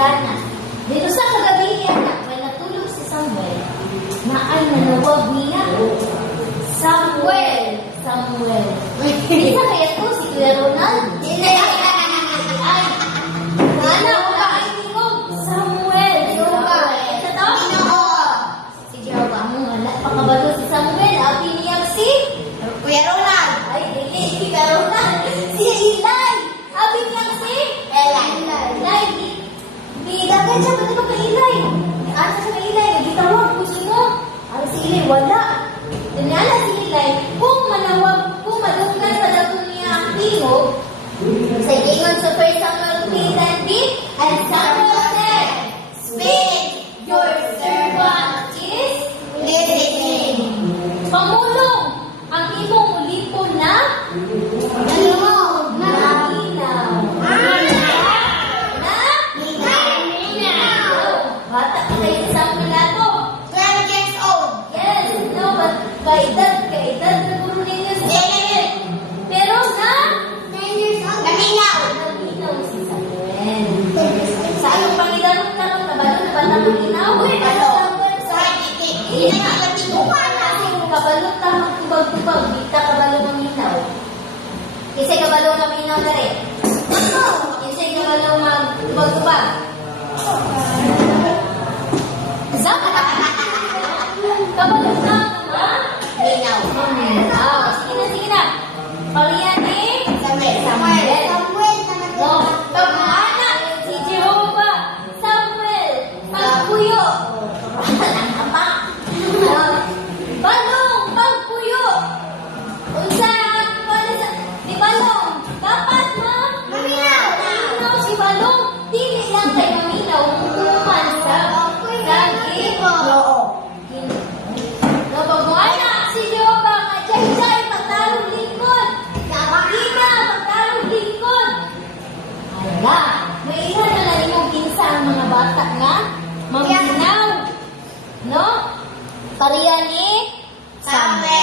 bintana. Dito sa kagabi anak, may natulog si Samuel na ay nanawag niya. Samuel. Isa kaya to si Kuya Ronald? Ay, wala ka ay tingog. Samuel. Ito to? Si Jehovah. Wala pa kabalo si Samuel. Abi niya si Kuya Ronald. ay, hindi si Kuya Ronald. Si Eli. Abi niya si Eli. Bidagan siya, ba't ba kay Eli? Asa siya kay Eli? Nagitawag ko sino? Ay, si Eli, wala. Danyala si Eli, kung malunggan sa dato niya ang tingog, sa ingon sa 1 Samuel 3:10, and Samuel said, "Speak, your servant is listening." Pamulong ang imong ulipon na bata pa kayo sa Samuel nato. 12 years old. Yes, no, but kaedad na guro ninyo si Samuel. Pero 10 years old. Naminaw. naminaw si Samuel. Sa anong pangidarong karong kabalo na bata naminaw? Sa hindi na nagtinuhan na. Kasi kung kabalo ta magtubag-tubag, di ka kabalo maminaw. Kasi kabalo maminaw na rin. Kasi kabalo magtubag-tubag. Kabalo na, ma? Minaw. Sige na. Pariyan eh. Samuel. No, pag-anak si Jehovah, Samuel, pagpuyo. Balong, pagpuyo. Unsa, di balong, dapat ma? Maminaw si balong, dili lang kay maminaw, umuman sa no, pag-anak si Jehovah, kajay-jay, magtarong lingkod. Makina, magtarong lingkod. Ala, may ilan na lang yung kinsa ang mga bata nga. Maminaw. No? Pariyan ni